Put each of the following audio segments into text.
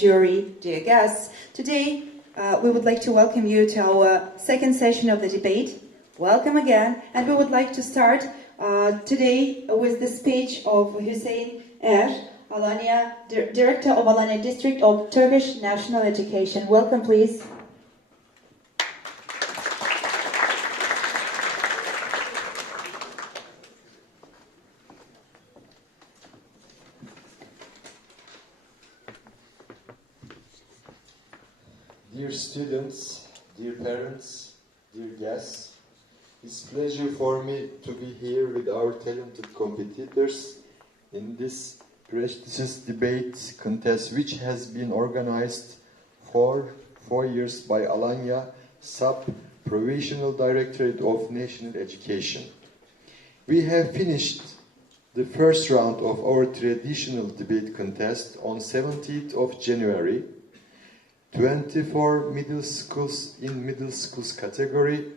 jury, dear guests. Today, we would like to welcome you to our second session of the debate. Welcome again, and we would like to start today with the speech of Hüseyin Alanya, Director of Alanya District of Turkish National Education. Welcome, please. Dear students, dear parents, dear guests, it's a pleasure for me to be here with our talented competitors in this prestigious debate contest which has been organized for 4 years by Alanya Sub-Provincial Directorate of National Education. We have finished the first round of our traditional debate contest on 17th of January. 24 middle schools in middle schools category,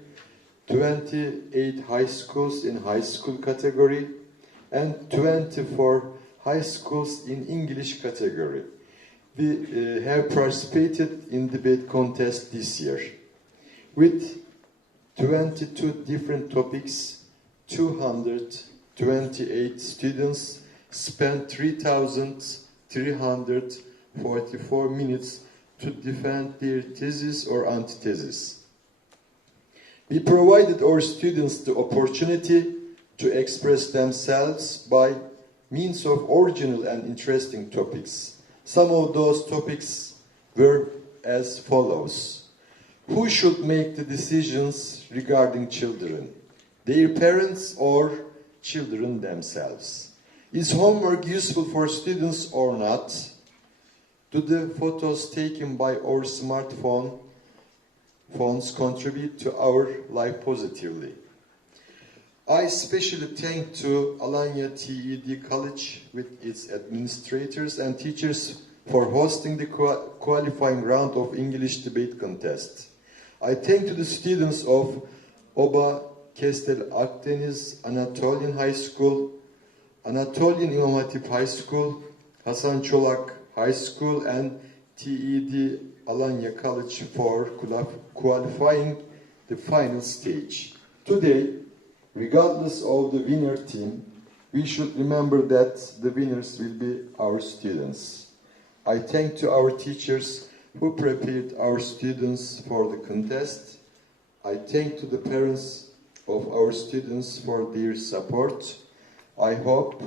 28 high schools in high school category, and 24 high schools in English category. We have participated in debate contest this year with 22 different topics. 228 students spent 3,344 minutes to defend their thesis or antithesis. We provided our students the opportunity to express themselves by means of original and interesting topics. Some of those topics were as follows. Who should make the decisions regarding children? Their parents or children themselves? Is homework useful for students or not? Do the photos taken by our phones contribute to our life positively? I especially thank to Alanya TED College with its administrators and teachers for hosting the qualifying round of English debate contest. I thank to the students of Oba Kestel Akdeniz Anatolian High School, Anatolian İmam Hatip High School, Hasan Çolak High School and TED Alanya College for qualifying the final stage. Today, regardless of the winner team, we should remember that the winners will be our students. I thank to our teachers who prepared our students for the contest. I thank to the parents of our students for their support. I hope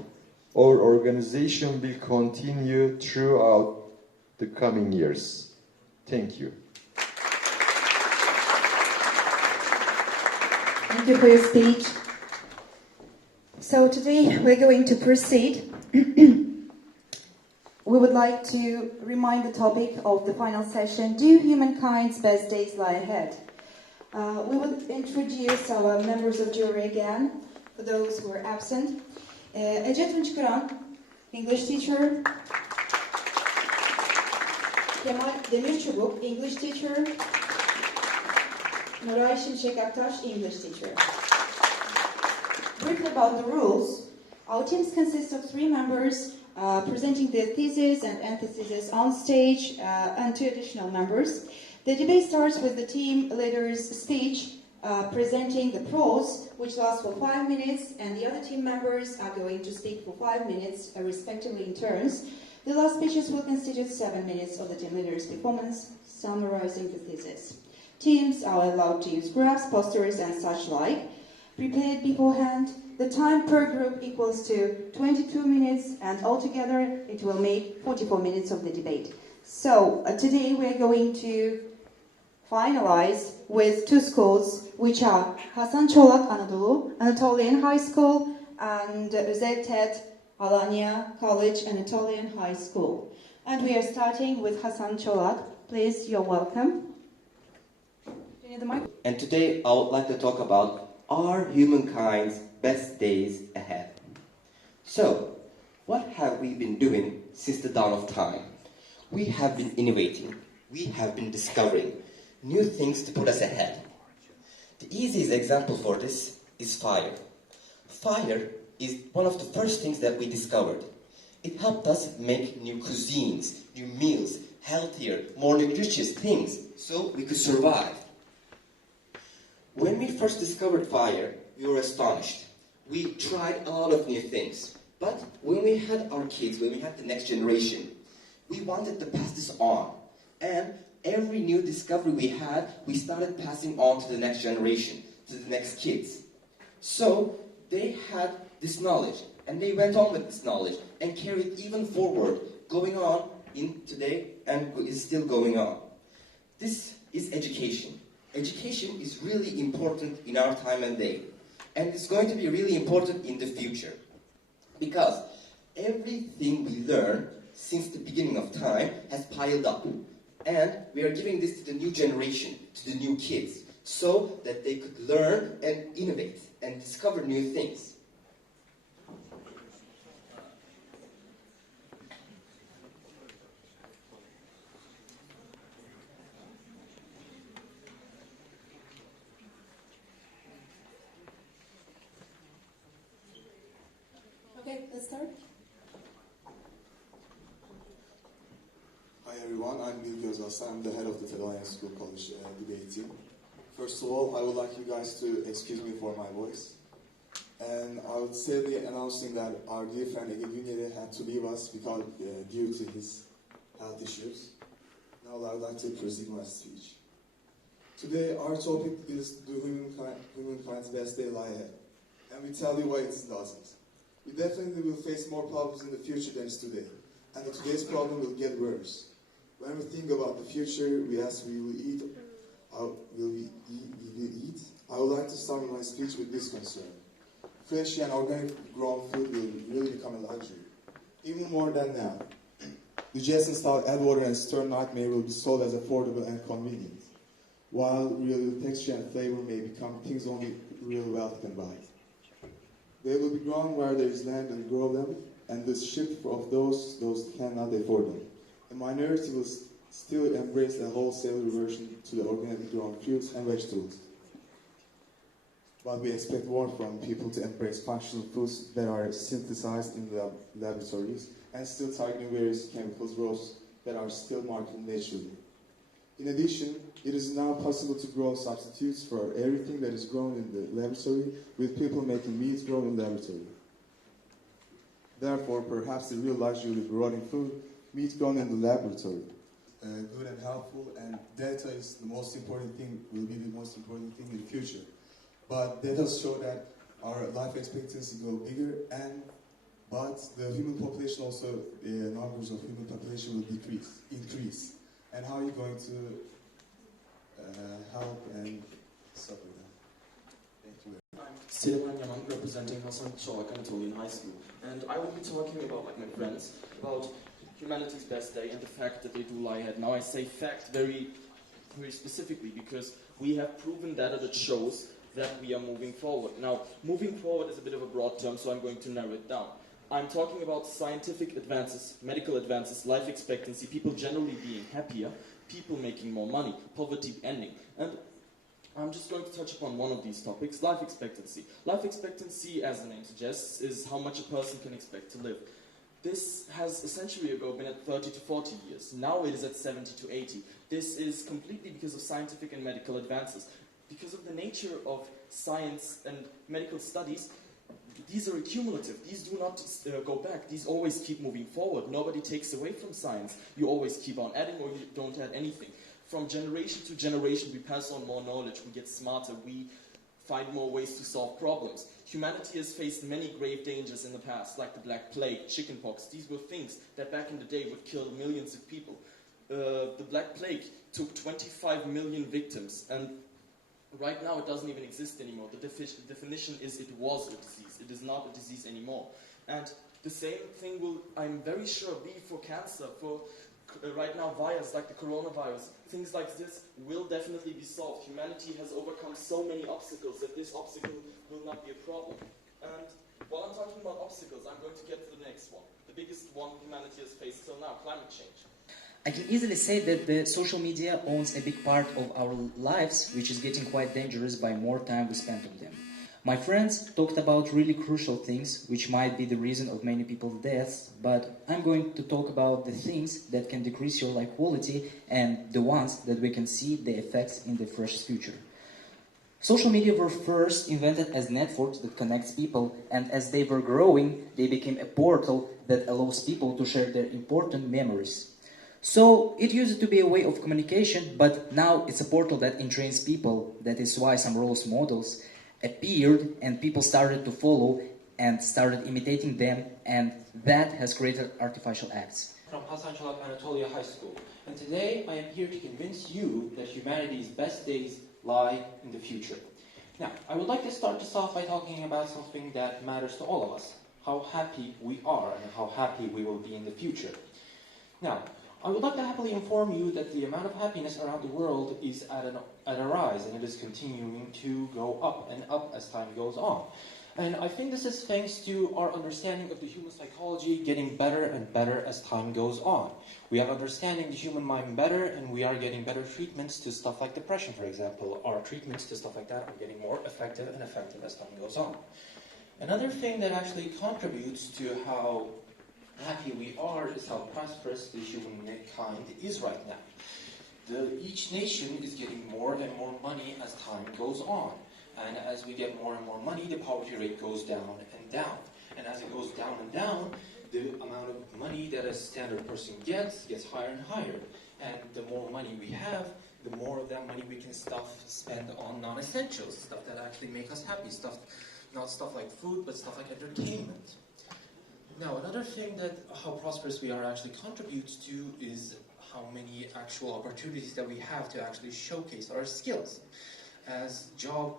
our organization will continue throughout the coming years. Thank you. Thank you for your speech. So today we're going to proceed. We would like to remind the topic of the final session, Do Humankind's Best Days Lie Ahead? We will introduce our members of jury again, for those who are absent. Ece Tunçkıran, English teacher. Kemal Demirçubuk, English teacher. Nuray Şimşek Aktaş, English teacher. Briefly about the rules. Our teams consist of 3 members presenting their thesis and antithesis on stage and 2 additional members. The debate starts with the team leader's speech presenting the prose, which lasts for 5 minutes, and the other team members are going to speak for 5 minutes, respectively in turns. The last speeches will constitute 7 minutes of the team leader's performance, summarizing the thesis. Teams are allowed to use graphs, posters, and such like, prepared beforehand. The time per group equals to 22 minutes, and altogether it will make 44 minutes of the debate. So today we are going to finalize with 2 schools, which are Hasan Çolak Anadolu Anatolian High School and Özel Alanya College Anatolian High School. And we are starting with Hasan Çolak. Please, you're welcome. Do you need the mic? And today I would like to talk about Are Humankind's Best Days Ahead? So, what have we been doing since the dawn of time? We have been innovating. We have been discovering new things to put us ahead. The easiest example for this is fire. Fire is one of the first things that we discovered. It helped us make new cuisines, new meals, healthier, more nutritious things so we could survive. When we first discovered fire, we were astonished. We tried a lot of new things. But when we had our kids, when we had the next generation, we wanted to pass this on. And every new discovery we had, we started passing on to the next generation, to the next kids. So they had this knowledge, and they went on with this knowledge and carried it even forward, going on in today and is still going on. This is education. Education is really important in our time and day, and it's going to be really important in the future, because everything we learn since the beginning of time has piled up, and we are giving this to the new generation, to the new kids, so that they could learn and innovate and discover new things. Okay, let's start. Hi everyone, I'm İngilizce. I'm the head of the Alanya School College debate team. First of all, I would like you guys to excuse me for my voice. And I would sadly announcing that our dear friend Ege Günyeri had to leave us because due to his health issues. Now I would like to proceed my speech. Today our topic is do humankind's best day lie ahead? And we tell you why it doesn't. We definitely will face more problems in the future than is today. And today's problem will get worse. When we think about the future, we ask will we eat? I would like to start my speech with this concern. Fresh and organic grown food will really become a luxury. Even more than now. The just installed add water and stir nightmare will be sold as affordable and convenient. While real texture and flavor may become things only real wealth can buy. They will be grown where there is land and grow them, and the shift of those cannot afford them. The minority will still embrace a wholesale reversion to the organically grown fruits and vegetables. But we expect more from people to embrace functional foods that are synthesized in the laboratories and still targeting various chemicals growths that are still marketed naturally. In addition, it is now possible to grow substitutes for everything that is grown in the laboratory, with people making meat grown in the laboratory. Therefore, perhaps the real luxury will be rotting food, meat grown in the laboratory. Good and helpful, and data is the most important thing, will be the most important thing in the future. But data show that our life expectancy go bigger, but the human population also, numbers of human population will increase. And how are you going to help and stuff like that? Thank you. I'm Alanya, representing Hasan Çolak Anatolian High School, and I will be talking about, like my friends, about humanity's best day and the fact that they do lie ahead. Now I say fact very, very specifically because we have proven data that shows that we are moving forward. Now, moving forward is a bit of a broad term, so I'm going to narrow it down. I'm talking about scientific advances, medical advances, life expectancy, people generally being happier, people making more money, poverty ending. And I'm just going to touch upon one of these topics, life expectancy. Life expectancy, as the name suggests, is how much a person can expect to live. This has a century ago been at 30 to 40 years. Now it is at 70 to 80. This is completely because of scientific and medical advances. Because of the nature of science and medical studies, these are cumulative. These do not go back. These always keep moving forward. Nobody takes away from science. You always keep on adding, or you don't add anything. From generation to generation, we pass on more knowledge. We get smarter. We find more ways to solve problems. Humanity has faced many grave dangers in the past, like the Black Plague, chickenpox. These were things that back in the day would kill millions of people. The Black Plague took 25 million victims, and right now it doesn't even exist anymore. The definition is it was a disease. It is not a disease anymore. And the same thing will, I'm very sure, be for cancer, for right now virus like the coronavirus. Things like this will definitely be solved. Humanity has overcome so many obstacles that this obstacle will not be a problem. And while I'm talking about obstacles, I'm going to get to the next one. The biggest one humanity has faced till now, climate change. I can easily say that the social media owns a big part of our lives, which is getting quite dangerous by more time we spend on them. My friends talked about really crucial things, which might be the reason of many people's deaths, but I'm going to talk about the things that can decrease your life quality and the ones that we can see the effects in the fresh future. Social media were first invented as networks that connects people, and as they were growing, they became a portal that allows people to share their important memories. So it used to be a way of communication, but now it's a portal that entrains people. That is why some role models appeared and people started to follow and started imitating them, and that has created artificial acts. From Hasan Çolak Anatolia High School, and today I am here to convince you that humanity's best days lie in the future. Now, I would like to start this off by talking about something that matters to all of us, how happy we are and how happy we will be in the future. Now, I would like to happily inform you that the amount of happiness around the world is at a rise, and it is continuing to go up and up as time goes on. And I think this is thanks to our understanding of the human psychology getting better and better as time goes on. We are understanding the human mind better, and we are getting better treatments to stuff like depression, for example. Our treatments to stuff like that are getting more effective and effective as time goes on. Another thing that actually contributes to how happy we are is how prosperous the humankind is right now. Each nation is getting more and more money as time goes on. And as we get more and more money, the poverty rate goes down and down. And as it goes down and down, the amount of money that a standard person gets higher and higher. And the more money we have, the more of that money we can spend on non-essentials, stuff that actually make us happy, not stuff like food, but stuff like entertainment. Now, another thing that how prosperous we are actually contributes to is how many actual opportunities that we have to actually showcase our skills. As job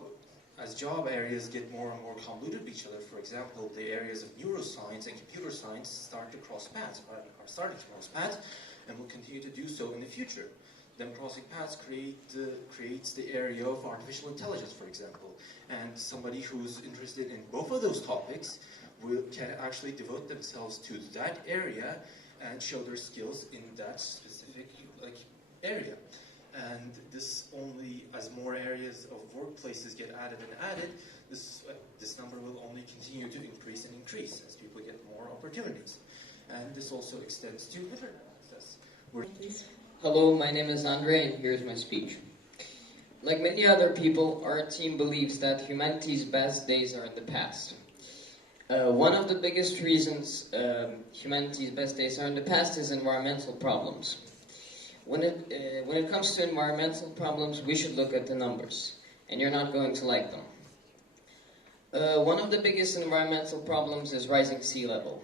areas get more and more convoluted with each other, for example, the areas of neuroscience and computer science start to cross paths, or are starting to cross paths, and will continue to do so in the future. Then crossing paths creates the area of artificial intelligence, for example. And somebody who's interested in both of those topics can actually devote themselves to that area and show their skills in that specific area. And this only, as more areas of workplaces get added and added, this number will only continue to increase and increase as people get more opportunities. And this also extends to internet access. Hello, my name is Andre, and here's my speech. Like many other people, our team believes that humanity's best days are in the past. One of the biggest reasons humanity's best days are in the past is environmental problems. When it comes to environmental problems, we should look at the numbers, and you're not going to like them. One of the biggest environmental problems is rising sea level.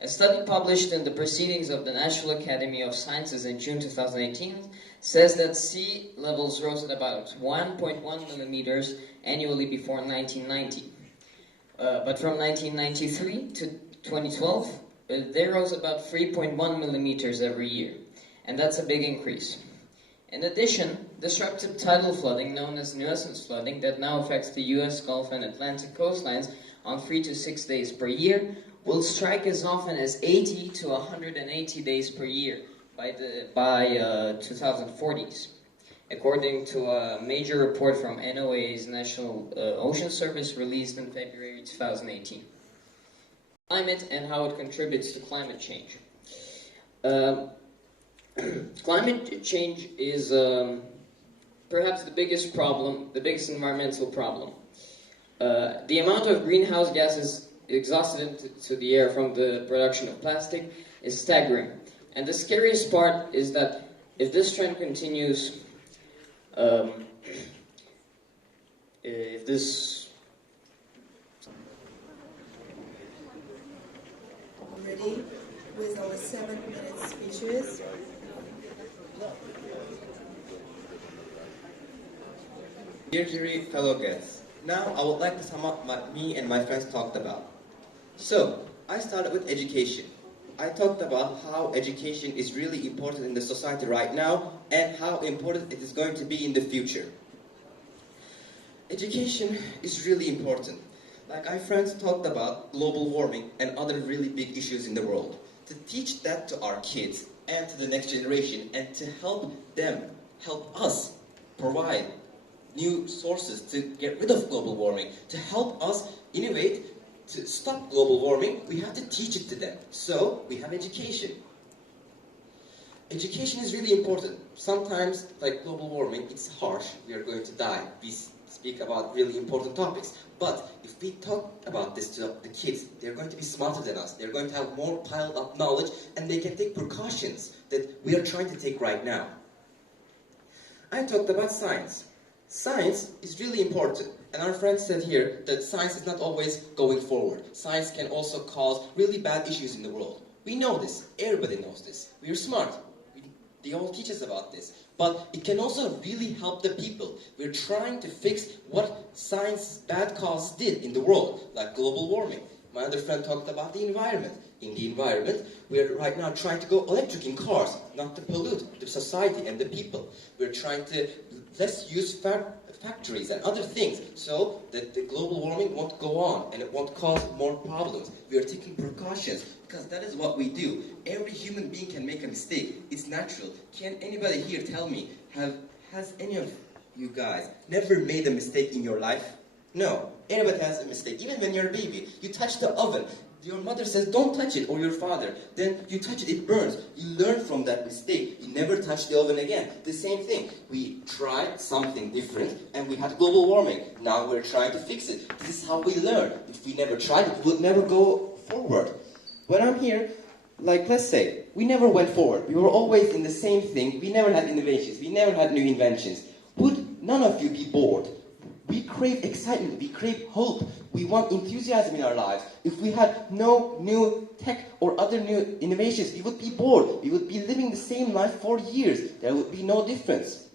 A study published in the Proceedings of the National Academy of Sciences in June 2018 says that sea levels rose at about 1.1 millimeters annually before 1990. But from 1993 to 2012, they rose about 3.1 millimeters every year, and that's a big increase. In addition, disruptive tidal flooding, known as nuisance flooding, that now affects the US Gulf and Atlantic coastlines on 3 to 6 days per year, will strike as often as 80 to 180 days per year by 2040s. According to a major report from NOAA's National Ocean Service released in February 2018. Climate and how it contributes to climate change. Climate change is perhaps the biggest environmental problem. The amount of greenhouse gases exhausted into the air from the production of plastic is staggering. And the scariest part is that if this trend continues, Ready with our 7-minute speeches. Dear fellow guests, now I would like to sum up what me and my friends talked about. So, I started with education. I talked about how education is really important in the society right now and how important it is going to be in the future. Education is really important. Like our friends talked about global warming and other really big issues in the world. To teach that to our kids and to the next generation and to help us provide new sources to get rid of global warming. To help us innovate, to stop global warming, we have to teach it to them. So, we have education. Education is really important. Sometimes, like global warming, it's harsh. We are going to die. We speak about really important topics. But if we talk about this to the kids, they're going to be smarter than us. They're going to have more piled up knowledge, and they can take precautions that we are trying to take right now. I talked about science. Science is really important. And our friend said here that science is not always going forward. Science can also cause really bad issues in the world. We know this. Everybody knows this. We are smart. They all teach us about this. But it can also really help the people. We're trying to fix what science's bad causes did in the world, like global warming. My other friend talked about the environment. In the environment, we're right now trying to go electric in cars, not to pollute the society and the people. We're trying to less use factories and other things so that the global warming won't go on and it won't cause more problems. We are taking precautions because that is what we do. Every human being can make a mistake. It's natural. Can anybody here tell me, has any of you guys never made a mistake in your life? No. Anybody has a mistake. Even when you're a baby, you touch the oven. Your mother says, don't touch it, or your father. Then you touch it, it burns. You learn from that mistake. You never touch the oven again. The same thing. We tried something different, and we had global warming. Now we're trying to fix it. This is how we learn. If we never tried it, we would never go forward. When I'm here, like let's say, we never went forward. We were always in the same thing. We never had innovations. We never had new inventions. Would none of you be bored? We crave excitement, we crave hope, we want enthusiasm in our lives. If we had no new tech or other new innovations, we would be bored. We would be living the same life for years. There would be no difference.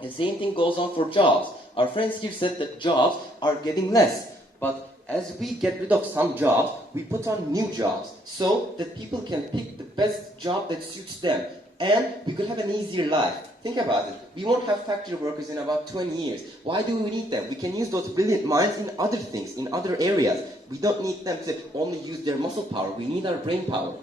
The same thing goes on for jobs. Our friends here said that jobs are getting less. But as we get rid of some jobs, we put on new jobs so that people can pick the best job that suits them. And we could have an easier life. Think about it. We won't have factory workers in about 20 years. Why do we need them? We can use those brilliant minds in other things, in other areas. We don't need them to only use their muscle power. We need our brain power.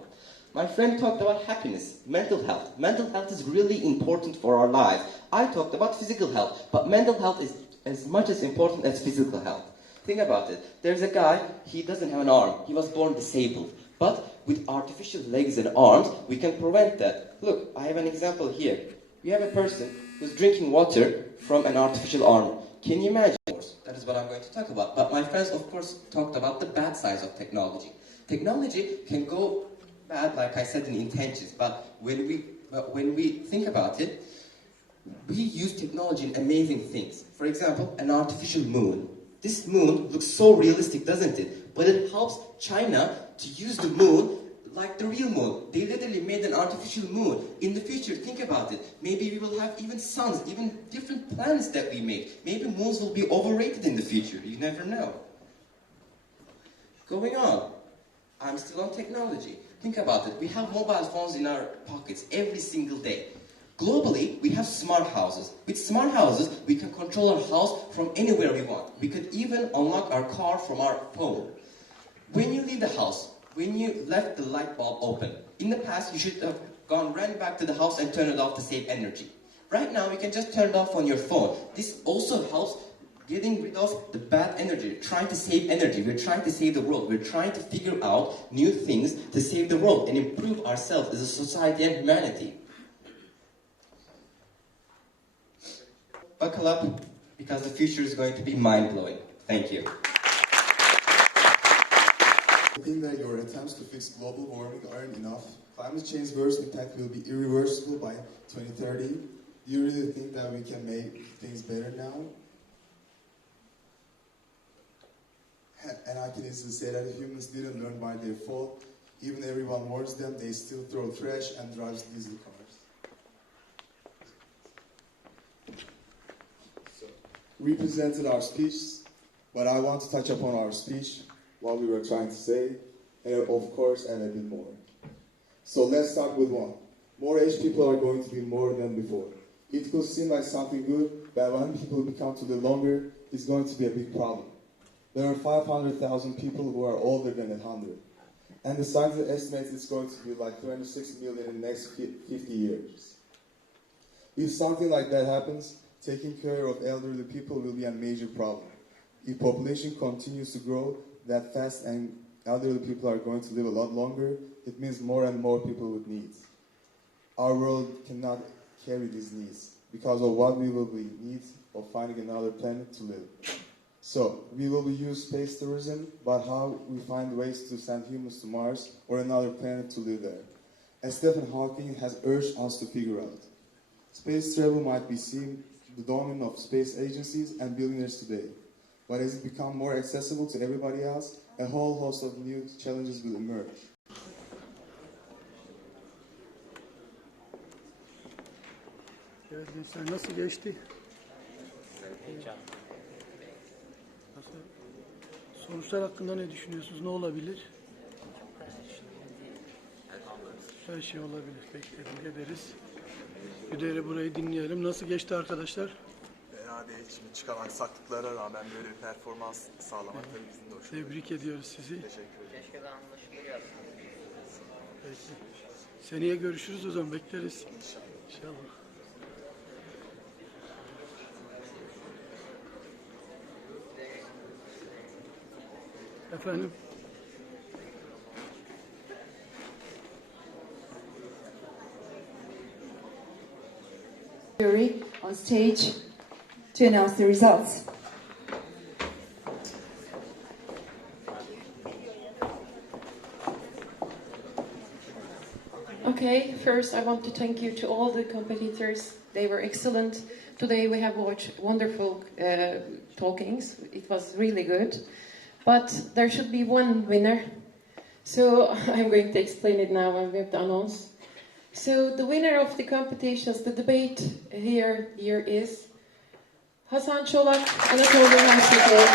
My friend talked about happiness, mental health. Mental health is really important for our lives. I talked about physical health, but mental health is as much as important as physical health. Think about it. There's a guy, he doesn't have an arm. He was born disabled. But with artificial legs and arms, we can prevent that. Look, I have an example here. We have a person who's drinking water from an artificial arm. Can you imagine? That is what I'm going to talk about. But my friends, of course, talked about the bad sides of technology. Technology can go bad, like I said, in intentions. But when we think about it, we use technology in amazing things. For example, an artificial moon. This moon looks so realistic, doesn't it? But it helps China to use the moon like the real moon. They literally made an artificial moon. In the future, think about it. Maybe we will have even suns, even different planets that we make. Maybe moons will be overrated in the future. You never know. Going on. I'm still on technology. Think about it. We have mobile phones in our pockets every single day. Globally, we have smart houses. With smart houses, we can control our house from anywhere we want. We could even unlock our car from our phone. When you leave the house, when you left the light bulb open, in the past you should have ran back to the house and turned it off to save energy. Right now, you can just turn it off on your phone. This also helps getting rid of the bad energy, trying to save energy. We're trying to save the world. We're trying to figure out new things to save the world and improve ourselves as a society and humanity. Buckle up, because the future is going to be mind-blowing. Thank you. I think that your attempts to fix global warming aren't enough. Climate change's worst impact will be irreversible by 2030. Do you really think that we can make things better now? And I can easily say that if humans didn't learn by their fault, even everyone warns them, they still throw trash and drive diesel cars. We presented our speech, but I want to touch upon our speech, what we were trying to say, and of course, and a bit more. So let's start with one. More aged people are going to be more than before. It could seem like something good, but when people become to live longer, it's going to be a big problem. There are 500,000 people who are older than 100. And the scientists estimate it's going to be like 26 million in the next 50 years. If something like that happens, Taking care of elderly people will be a major problem. If population continues to grow that fast and elderly people are going to live a lot longer, it means more and more people with needs. Our world cannot carry these needs because of what we will be need of finding another planet to live. So, we will use space tourism, but how we find ways to send humans to Mars or another planet to live there. As Stephen Hawking has urged us to figure out. Space travel might be seen the domain of space agencies and billionaires today. But as it becomes more accessible to everybody else, a whole host of new challenges will emerge. Evet gençler, nasıl geçti? Nasıl? Sonuçlar hakkında ne düşünüyorsunuz? Ne olabilir? Her şey olabilir. Peki, tebrik ederiz. Bir de burayı dinleyelim. Nasıl geçti arkadaşlar? Fena değil. Şimdi çıkan aksaklıklara rağmen böyle bir performans sağlamak tabii bizim de hoşuma gidiyor. Tebrik ediyoruz sizi. Teşekkür ederim. Keşke daha anlaşılır yapsın. Peki. Seneye görüşürüz o zaman. Bekleriz. İnşallah. İnşallah. Efendim? Jury on stage to announce the results. Okay, first I want to thank you to all the competitors. They were excellent. Today we have watched wonderful talkings. It was really good. But there should be one winner. So I'm going to explain it now and we have to announce. So the winner of the competitions, the debate here is Hasan Çolak, Anatolia University.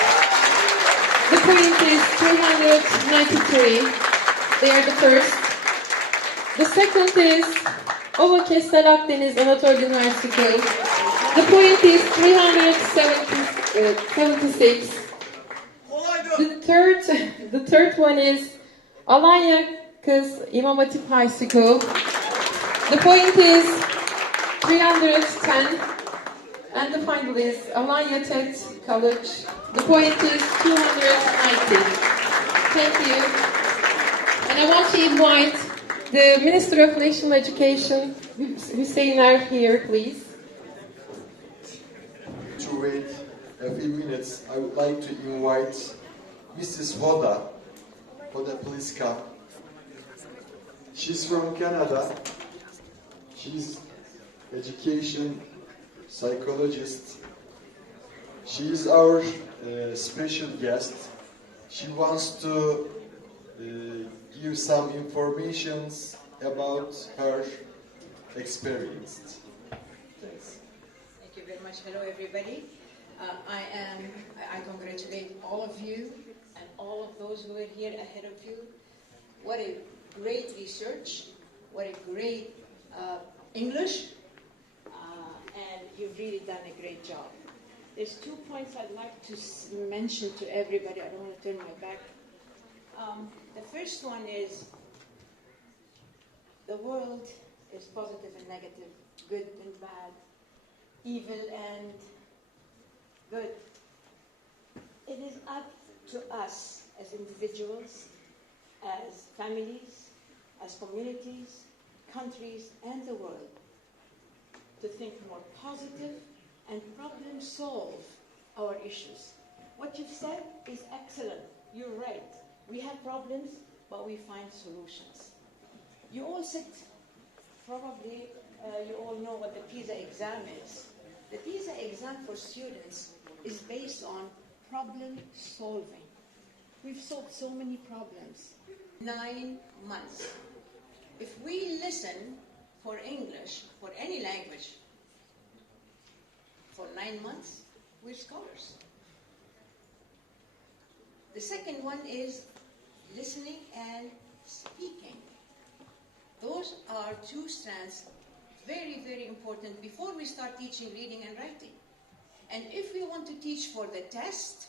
The point is 393. They are the first. The second is Ova Kestel Akdeniz, Anatolia University. The point is 376. The third one is Alanya Kız İmam Hatip High School. The point is 310. And the final is Alanya Tech College. The point is 290. Thank you. And I want to invite the Minister of National Education, Hüseyin here, please. To wait a few minutes, I would like to invite Mrs. Hoda, please come. She's from Canada. She's education psychologist. She is our special guest. She wants to give some informations about her experience. Thanks. Thank you very much. Hello, everybody. I congratulate all of you and all of those who are here ahead of you. What a great research. What a great English. And you've really done a great job. There's 2 points I'd like to mention to everybody. I don't want to turn my back. The first one is the world is positive and negative, good and bad, evil and good. It is up to us as individuals, as families, as communities, countries, and the world to think more positive and problem solve our issues. What you've said is excellent. You're right. We have problems, but we find solutions. You all said, probably you all know what the PISA exam is. The PISA exam for students is based on problem solving. We've solved so many problems. 9 months. If we listen for English, for any language, for 9 months, we're scholars. The second one is listening and speaking. Those are 2 strands, very, very important before we start teaching reading and writing. And if we want to teach for the test,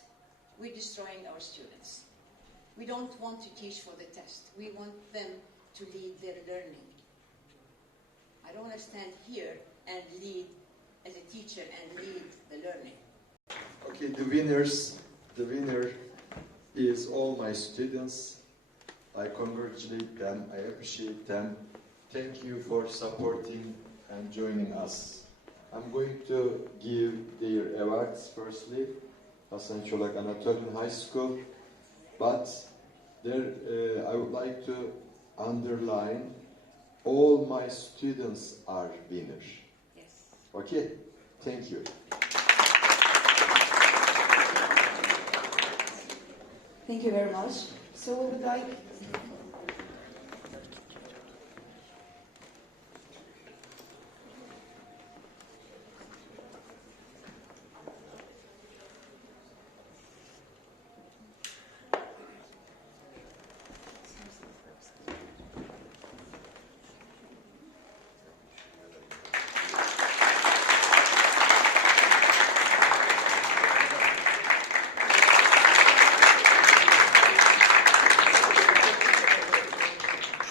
we're destroying our students. We don't want to teach for the test. We want them to lead their learning. I don't want to stand here and lead as a teacher and lead the learning. Okay, the winner is all my students. I congratulate them, I appreciate them. Thank you for supporting and joining us. I'm going to give their awards firstly, Hasan Çolak Anatolian High School, but there I would like to underline all my students are winners. Yes. Okay, thank you. Thank you very much. So we would like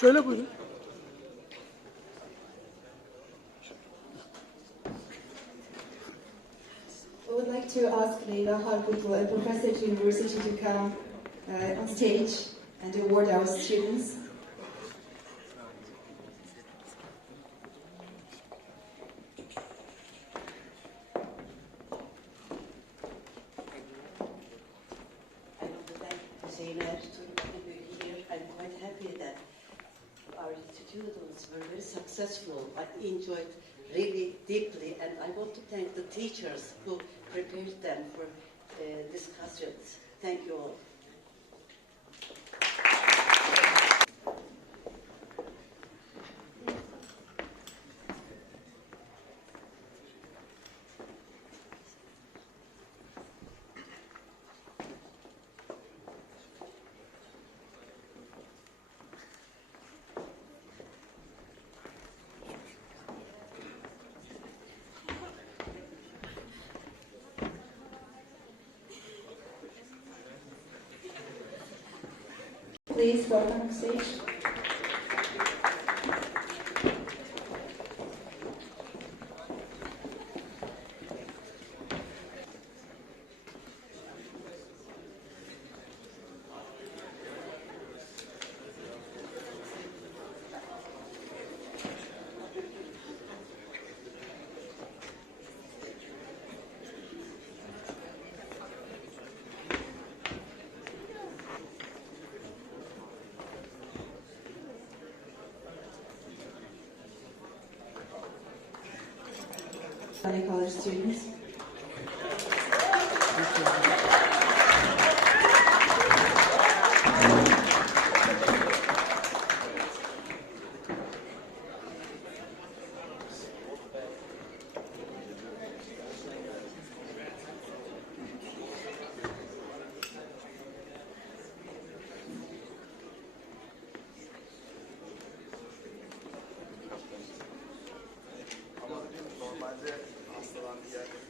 Şöyle buyurun. We would like to ask Leyla Harkutlu, a professor at university, to come on stage and award our students. I want to thank Zeynep to be here. I'm quite happy that our students were very successful. I enjoyed really deeply, and I want to thank the teachers who prepared them for discussions. Thank you all. Please welcome on stage. Alanya College students. Ama normalde hastalandığı yerde